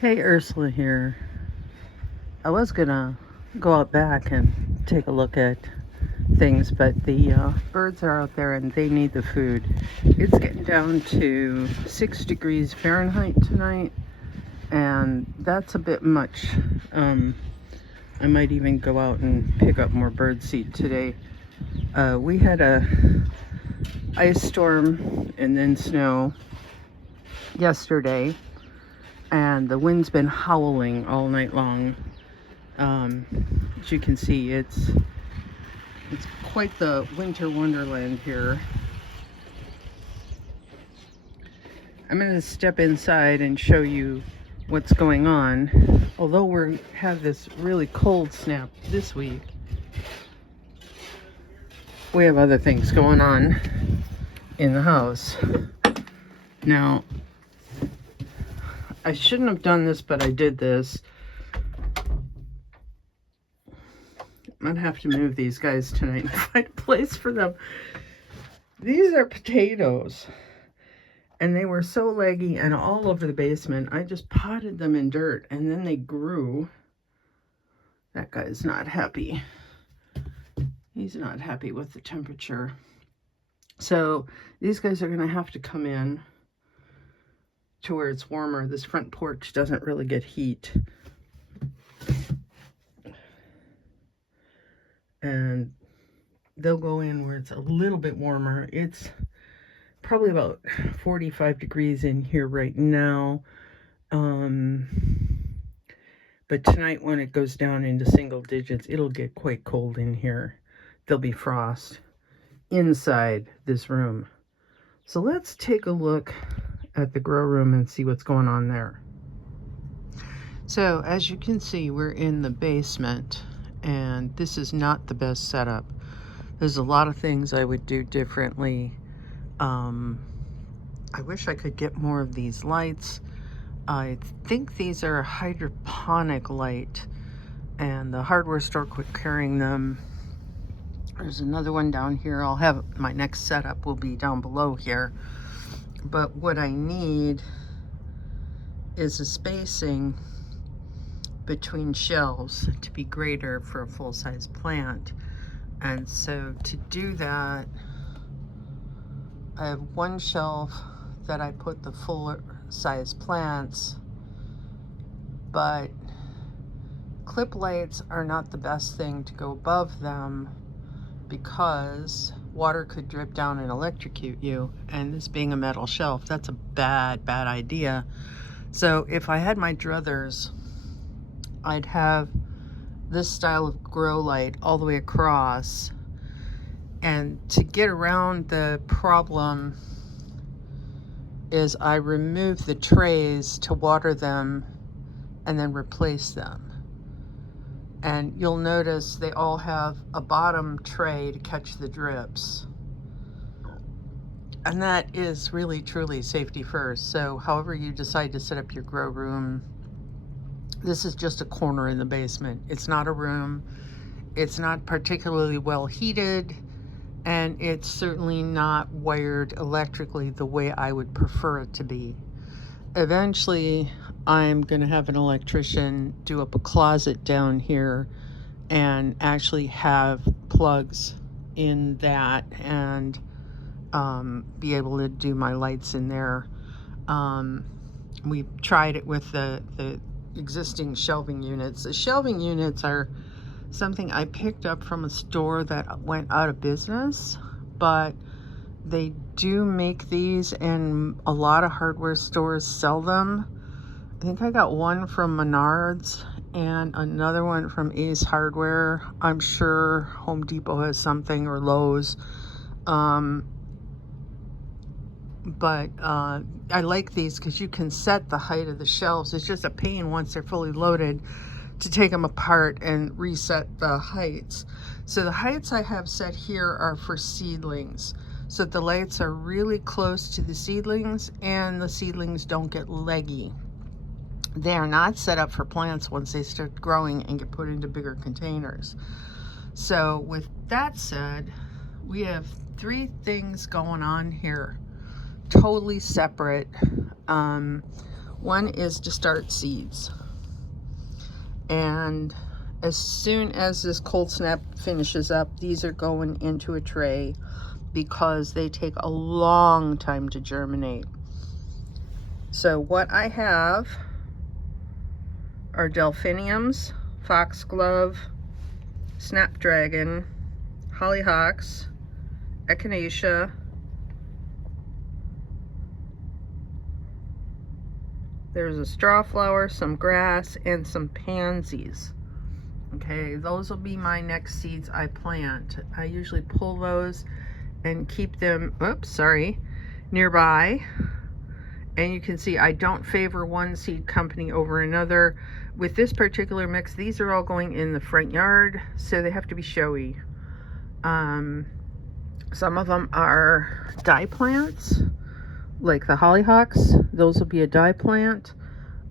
Hey, Ursula here. I was gonna go out back and take a look at things, but the birds are out there and they need the food. It's getting down to 6 degrees Fahrenheit tonight, and that's a bit much. I might even go out and pick up more bird seed today. We had a ice storm and then snow yesterday, and the wind's been howling all night long. As you can see, it's quite the winter wonderland here. I'm going to step inside and show you what's going on. Although we have this really cold snap this week, we have other things going on in the house. Now, I shouldn't have done this, but I did this. I'm gonna have to move these guys tonight and find a place for them. These are potatoes, and they were so leggy and all over the basement. I just potted them in dirt, and then they grew. That guy's not happy. He's not happy with the temperature. So these guys are gonna have to come in to where it's warmer. This front porch doesn't really get heat. And they'll go in where it's a little bit warmer. It's probably about 45 degrees in here right now. But tonight when it goes down into single digits, it'll get quite cold in here. There'll be frost inside this room. So let's take a look at the grow room and see what's going on there. So as you can see, we're in the basement, and this is not the best setup. There's a lot of things I would do differently. I wish I could get more of these lights. I think these are a hydroponic light, and the hardware store quit carrying them. There's another one down here. I'll have my next setup will be down below here. But what I need is a spacing between shelves to be greater for a full-size plant. And so to do that, I have one shelf that I put the full-size plants, but clip lights are not the best thing to go above them because water could drip down and electrocute you. And this being a metal shelf, that's a bad idea. So if I had my druthers, I'd have this style of grow light all the way across. And to get around the problem is I remove the trays to water them and then replace them. And you'll notice they all have a bottom tray to catch the drips. And that is really, truly safety first. So however you decide to set up your grow room, this is just a corner in the basement. It's not a room. It's not particularly well heated. And it's certainly not wired electrically the way I would prefer it to be. Eventually, I'm going to have an electrician do up a closet down here and actually have plugs in that and be able to do my lights in there. We've tried it with the existing shelving units. The shelving units are something I picked up from a store that went out of business, but they do make these and a lot of hardware stores sell them. I think I got one from Menards and another one from Ace Hardware. I'm sure Home Depot has something, or Lowe's. But I like these because you can set the height of the shelves. It's just a pain once they're fully loaded to take them apart and reset the heights. So the heights I have set here are for seedlings. So the lights are really close to the seedlings and the seedlings don't get leggy. They are not set up for plants once they start growing and get put into bigger containers. So with that said, we have three things going on here, totally separate. One is to start seeds. And as soon as this cold snap finishes up, these are going into a tray because they take a long time to germinate. So what I have are delphiniums, foxglove, snapdragon, hollyhocks, echinacea, there's a straw flower, some grass, and some pansies. Okay, those will be my next seeds I plant. I usually pull those and keep them, nearby. And you can see I don't favor one seed company over another. With this particular mix, these are all going in the front yard, so they have to be showy. Some of them are dye plants, like the hollyhocks. Those will be a dye plant.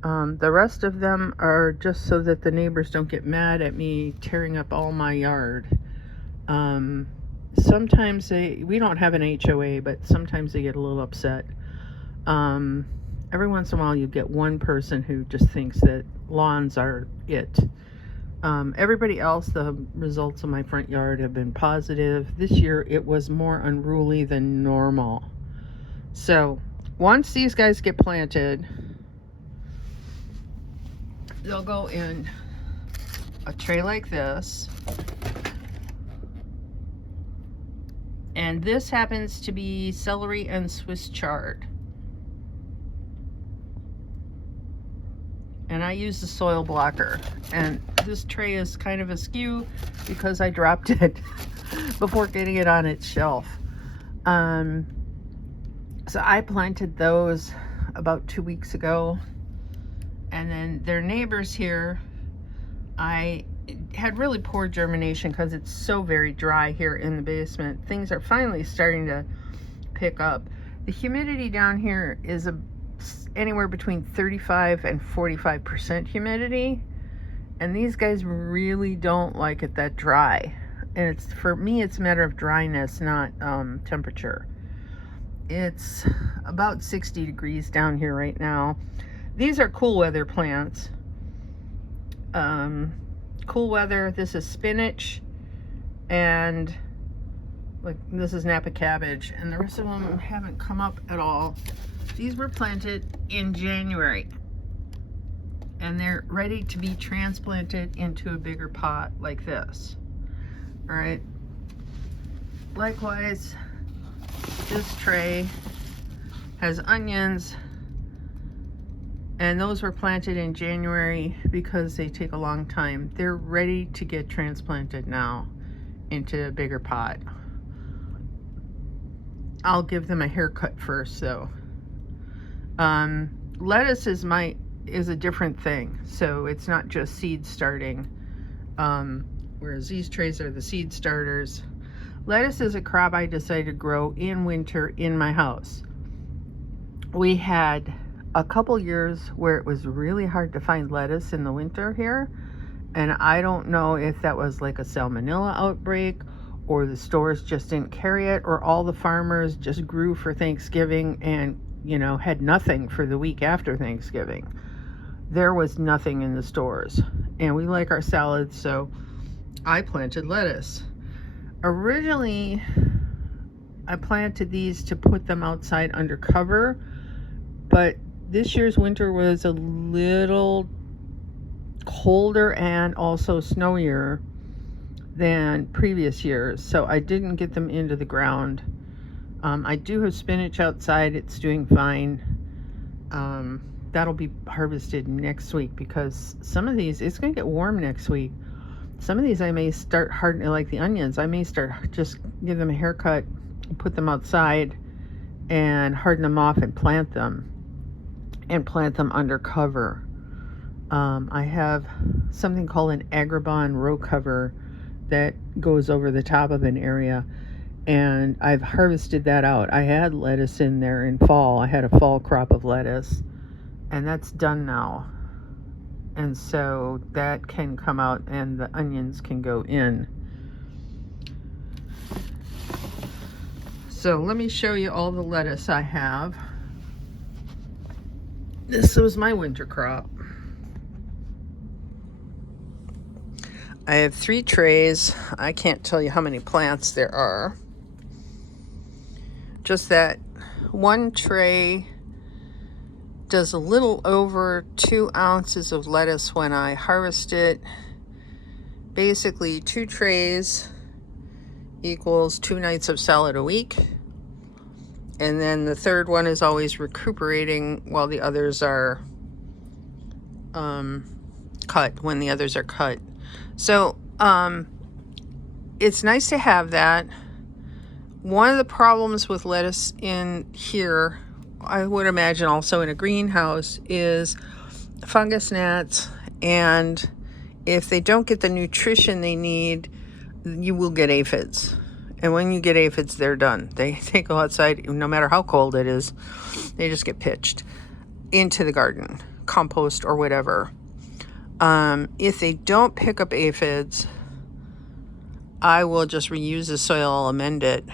The rest of them are just so that the neighbors don't get mad at me tearing up all my yard. Sometimes we don't have an HOA, but sometimes they get a little upset. Every once in a while you get one person who just thinks that lawns are it. Everybody else, the results of my front yard have been positive. This year it was more unruly than normal. So once these guys get planted, they'll go in a tray like this. And this happens to be celery and Swiss chard. And I use the soil blocker. And this tray is kind of askew because I dropped it before getting it on its shelf. So I planted those about 2 weeks ago. And then their neighbors here, I had really poor germination because it's so very dry here in the basement. Things are finally starting to pick up. The humidity down here is anywhere between 35 and 45% humidity. And these guys really don't like it that dry. And for me, it's a matter of dryness, not temperature. It's about 60 degrees down here right now. These are cool weather plants. Cool weather, this is spinach, and like this is Napa cabbage, and the rest of them haven't come up at all. These were planted in January, and they're ready to be transplanted into a bigger pot like this. All right. Likewise, this tray has onions, and those were planted in January because they take a long time. They're ready to get transplanted now into a bigger pot. I'll give them a haircut first though. Lettuce is a different thing. So it's not just seed starting. Whereas these trays are the seed starters. Lettuce is a crop I decided to grow in winter in my house. We had a couple years where it was really hard to find lettuce in the winter here, and I don't know if that was like a salmonella outbreak, or the stores just didn't carry it, or all the farmers just grew for Thanksgiving and had nothing for the week after Thanksgiving. There was nothing in the stores, and we like our salads, so I planted lettuce. Originally I planted these to put them outside under cover, but this year's winter was a little colder and also snowier than previous years, so I didn't get them into the ground. I do have spinach outside. It's doing fine. That'll be harvested next week because some of these, it's going to get warm next week. Some of these I may start hardening, like the onions. I may start just give them a haircut, put them outside, and harden them off and plant them under cover. I have something called an Agribon row cover that goes over the top of an area, and I've harvested that out. I had lettuce in there in fall. I had a fall crop of lettuce, and that's done now. And so that can come out and the onions can go in. So let me show you all the lettuce I have. This was my winter crop. I have 3 trays. I can't tell you how many plants there are. Just that one tray does a little over 2 ounces of lettuce when I harvest it. Basically, 2 trays equals 2 nights of salad a week. And then the third one is always recuperating while the others are cut, when the others are cut. So it's nice to have that. One of the problems with lettuce in here, I would imagine also in a greenhouse, is fungus gnats, and if they don't get the nutrition they need, you will get aphids. And when you get aphids, they're done. They go outside, no matter how cold it is, they just get pitched into the garden, compost or whatever. If they don't pick up aphids, I will just reuse the soil. I'll amend it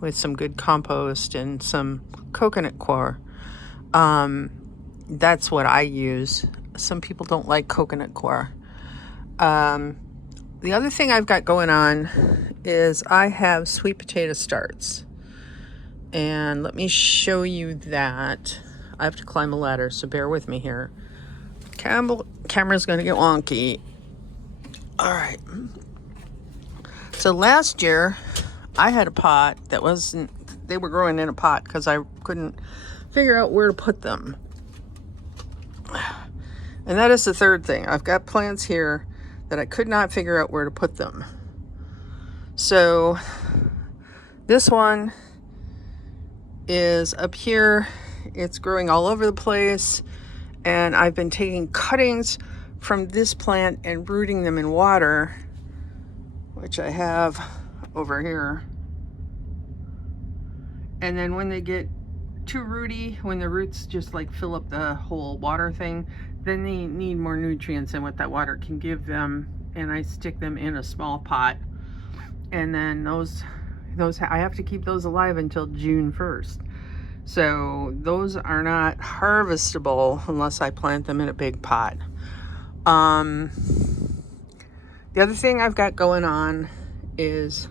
with some good compost and some coconut coir. That's what I use. Some people don't like coconut coir. The other thing I've got going on is I have sweet potato starts. And let me show you that. I have to climb a ladder, so bear with me here. Camera's going to get wonky. All right. So last year, I had a pot that wasn't, they were growing in a pot because I couldn't figure out where to put them. And that is the third thing. I've got plants here that I could not figure out where to put them. So this one is up here. It's growing all over the place. And I've been taking cuttings from this plant and rooting them in water, which I have over here. And then when they get too rooty, when the roots just like fill up the whole water thing, then they need more nutrients than what that water can give them. And I stick them in a small pot. And then those I have to keep those alive until June 1st. So those are not harvestable unless I plant them in a big pot. The other thing I've got going on is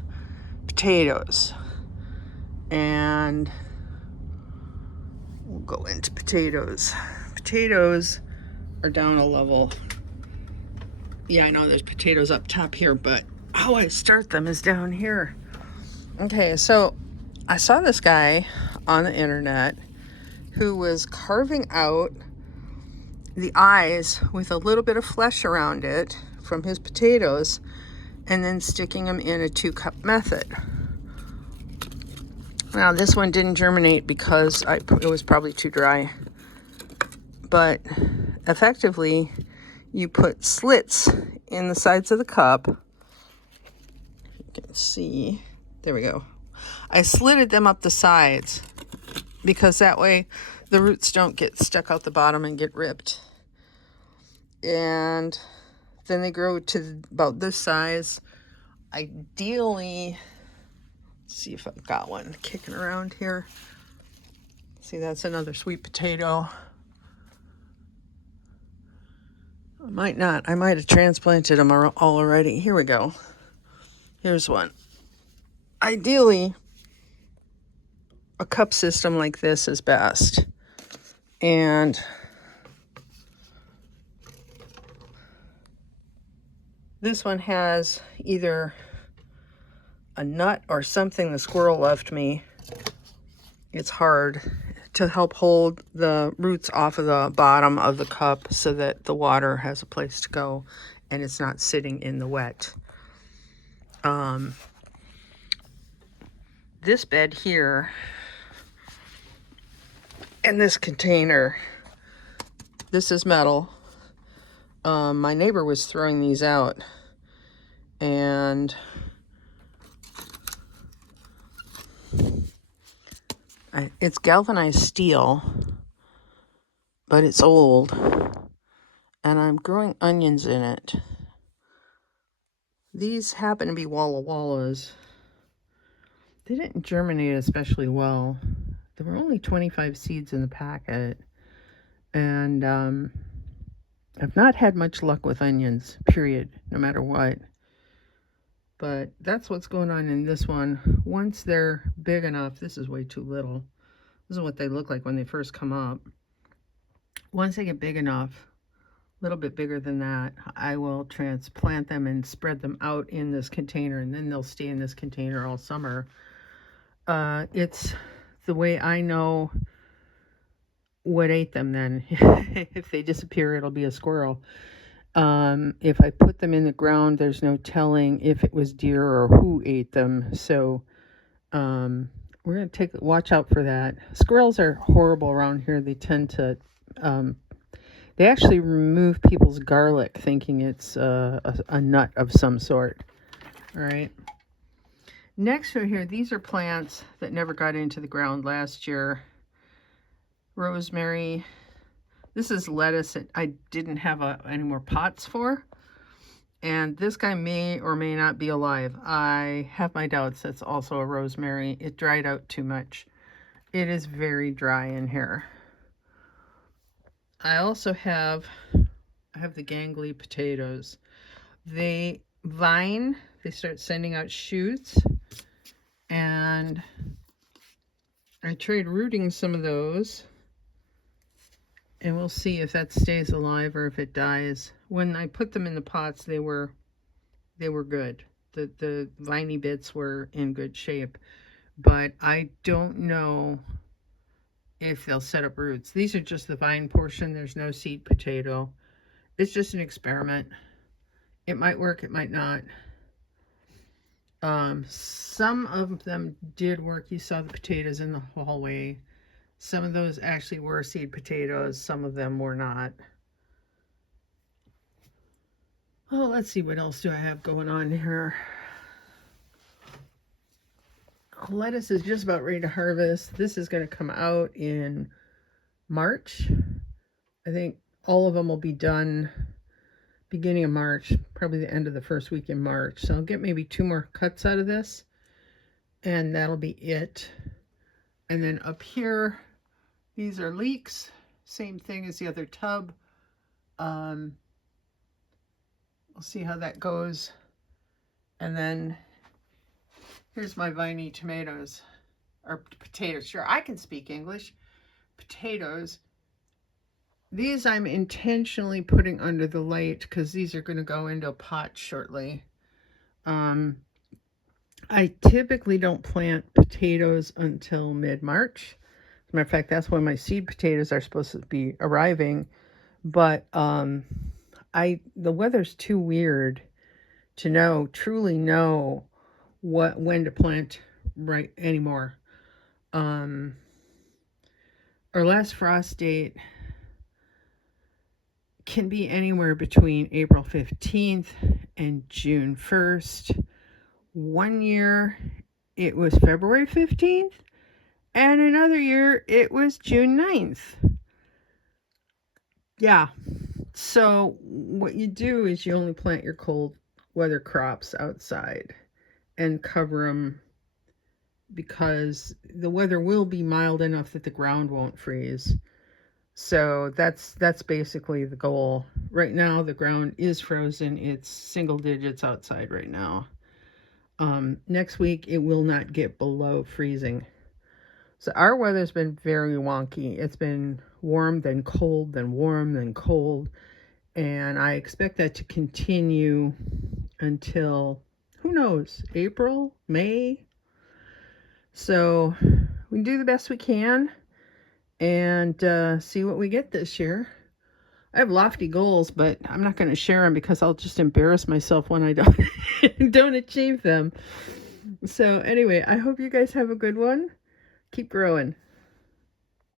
potatoes. And we'll go into potatoes. Potatoes are down a level. Yeah, I know there's potatoes up top here, but how I start them is down here. Okay, so I saw this guy on the internet who was carving out the eyes with a little bit of flesh around it from his potatoes and then sticking them in a 2-cup method. Now this one didn't germinate because it was probably too dry. But effectively, you put slits in the sides of the cup. You can see, there we go. I slitted them up the sides because that way the roots don't get stuck out the bottom and get ripped. And then they grow to about this size. Ideally, let's see if I've got one kicking around here. See, that's another sweet potato. I might not. I might have transplanted them all already. Here we go. Here's one. Ideally, a cup system like this is best. And this one has either a nut or something the squirrel left me. It's hard to help hold the roots off of the bottom of the cup so that the water has a place to go and it's not sitting in the wet. This bed here and this container, this is metal. My neighbor was throwing these out, and it's galvanized steel, but it's old, and I'm growing onions in it. These happen to be Walla Wallas. They didn't germinate especially well. There were only 25 seeds in the packet, And I've not had much luck with onions, period, no matter what. But that's what's going on in this one. Once they're big enough, this is way too little. This is what they look like when they first come up. Once they get big enough, a little bit bigger than that, I will transplant them and spread them out in this container, and then they'll stay in this container all summer. It's the way I know what ate them then. If they disappear, it'll be a squirrel. If I put them in the ground, there's no telling if it was deer or who ate them. So we're going to watch out for that. Squirrels are horrible around here. They tend to, they actually remove people's garlic thinking it's a nut of some sort. All right. Next over here, these are plants that never got into the ground last year. Rosemary. This is lettuce that I didn't have any more pots for. And this guy may or may not be alive. I have my doubts. That's also a rosemary. It dried out too much. It is very dry in here. I also have the gangly potatoes. They vine. They start sending out shoots. And I tried rooting some of those. And we'll see if that stays alive or if it dies. When I put them in the pots, they were good. The viney bits were in good shape. But I don't know if they'll set up roots. These are just the vine portion. There's no seed potato. It's just an experiment. It might work, it might not. Some of them did work. You saw the potatoes in the hallway. Some of those actually were seed potatoes. Some of them were not. Oh, let's see. What else do I have going on here? Lettuce is just about ready to harvest. This is going to come out in March. I think all of them will be done beginning of March, probably the end of the first week in March. So I'll get maybe 2 more cuts out of this, and that'll be it. And then up here, these are leeks. Same thing as the other tub. We'll see how that goes. And then here's my viney tomatoes, or potatoes. Sure, I can speak English. Potatoes. These I'm intentionally putting under the light because these are going to go into a pot shortly. I typically don't plant potatoes until mid-March. As a matter of fact, that's when my seed potatoes are supposed to be arriving. But the weather's too weird to truly know when to plant right anymore. Our last frost date can be anywhere between April 15th and June 1st. One year it was February 15th, and another year it was June 9th. Yeah. So what you do is you only plant your cold weather crops outside and cover them, because the weather will be mild enough that the ground won't freeze. So that's basically the goal. Right now the ground is frozen. It's single digits outside right now. Next week it will not get below freezing. So our weather's been very wonky. It's been warm, then cold, then warm, then cold. And I expect that to continue until, who knows, April, May. So we do the best we can and see what we get this year. I have lofty goals, but I'm not going to share them because I'll just embarrass myself when I don't achieve them. So anyway, I hope you guys have a good one. Keep growing.